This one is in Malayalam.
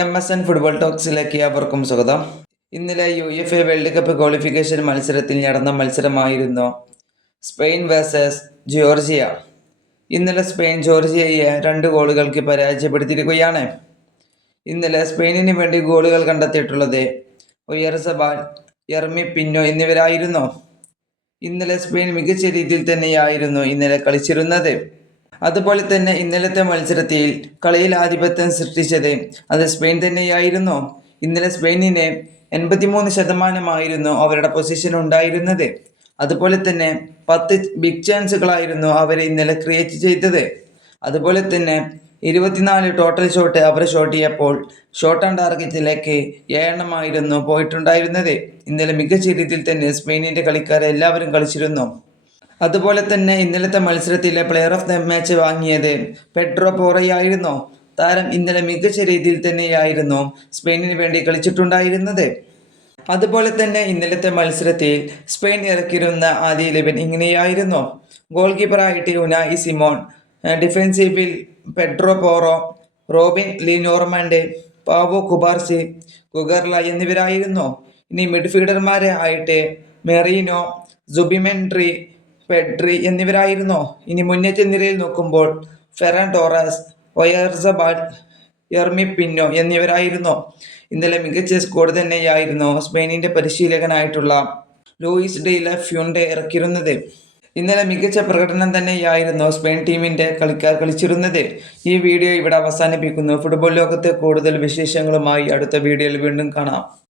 എം എസ് എൻ ഫുട്ബോൾ ടോക്സിലേക്ക് അവർക്കും സ്വാഗതം. ഇന്നലെ U F A world cup qualification മത്സരത്തിൽ നടന്ന മത്സരമായിരുന്നു സ്പെയിൻ വേഴ്സസ് ജോർജിയ. ഇന്നലെ സ്പെയിൻ ജോർജിയയെ രണ്ട് ഗോളുകൾക്ക് പരാജയപ്പെടുത്തിയിരിക്കുകയാണ്. ഇന്നലെ സ്പെയിനിന് വേണ്ടി ഗോളുകൾ കണ്ടെത്തിയിട്ടുള്ളത് ഉയർസബാൽ എർമി പിന്നോ എന്നിവരായിരുന്നു. ഇന്നലെ സ്പെയിൻ മികച്ച രീതിയിൽ തന്നെയായിരുന്നു ഇന്നലെ കളിച്ചിരുന്നത്. അതുപോലെ തന്നെ ഇന്നലത്തെ മത്സരത്തിൽ കളിയിൽ ആധിപത്യം സൃഷ്ടിച്ചത് അത് സ്പെയിൻ തന്നെയായിരുന്നു. ഇന്നലെ സ്പെയിനിന് എൺപത്തിമൂന്ന് ശതമാനമായിരുന്നു അവരുടെ പൊസിഷൻ ഉണ്ടായിരുന്നത്. അതുപോലെ തന്നെ പത്ത് ബിഗ് ചാൻസുകളായിരുന്നു അവർ ഇന്നലെ ക്രിയേറ്റ് ചെയ്തത്. അതുപോലെ തന്നെ ഇരുപത്തിനാല് ടോട്ടൽ ഷോട്ട് അവർ ഷോട്ട് ചെയ്യപ്പോൾ ഷോട്ട് ആൻഡ് ടാർഗറ്റിലേക്ക് ഏഴെണ്ണമായിരുന്നു പോയിട്ടുണ്ടായിരുന്നത്. ഇന്നലെ മികച്ച രീതിയിൽ തന്നെ സ്പെയിനിന്റെ കളിക്കാരെ എല്ലാവരും കളിച്ചിരുന്നു. അതുപോലെ തന്നെ ഇന്നലത്തെ മത്സരത്തിലെ പ്ലെയർ ഓഫ് ദ മാച്ച് വാങ്ങിയത് പെട്രോ പോറയായിരുന്നു. താരം ഇന്നലെ മികച്ച രീതിയിൽ തന്നെയായിരുന്നു സ്പെയിനിന് വേണ്ടി കളിച്ചിട്ടുണ്ടായിരുന്നത്. അതുപോലെ തന്നെ ഇന്നലത്തെ മത്സരത്തിൽ സ്പെയിൻ ഇറക്കിയിരുന്ന ആദ്യ ഇലവൻ ഇങ്ങനെയായിരുന്നു. ഗോൾ കീപ്പറായിട്ട് Unai Simon defensively Pedro Porro Robin Le Normand Pau Cubarsi Cucurella എന്നിവരായിരുന്നു. ഇനി മിഡ്ഫീൽഡർമാരെ ആയിട്ട് മെറീനോ ജുബിമെൻട്രി പെഡ്രി എന്നിവരായിരുന്നു? ഇനി മുന്നേറ്റ നിരയിൽ നോക്കുമ്പോൾ ഫെറൻ ടോറസ് ഒയർസബാൽ എർമി പിന്നോ എന്നിവരായിരുന്നു? ഇന്നലെ മികച്ച സ്കോർ തന്നെയായിരുന്നു സ്പെയിനിന്റെ പരിശീലകനായിട്ടുള്ള ലൂയിസ് ഡെയില ഫ്യൂണ്ടെ ഇറക്കിയിരുന്നത്. ഇന്നലെ മികച്ച പ്രകടനം തന്നെയായിരുന്നു സ്പെയിൻ ടീമിന്റെ കളിക്കാർ കളിച്ചിരുന്നത്. ഈ വീഡിയോ ഇവിടെ അവസാനിപ്പിക്കുന്നു. ഫുട്ബോൾ ലോകത്തെ കൂടുതൽ വിശേഷങ്ങളുമായി അടുത്ത വീഡിയോയിൽ വീണ്ടും കാണാം.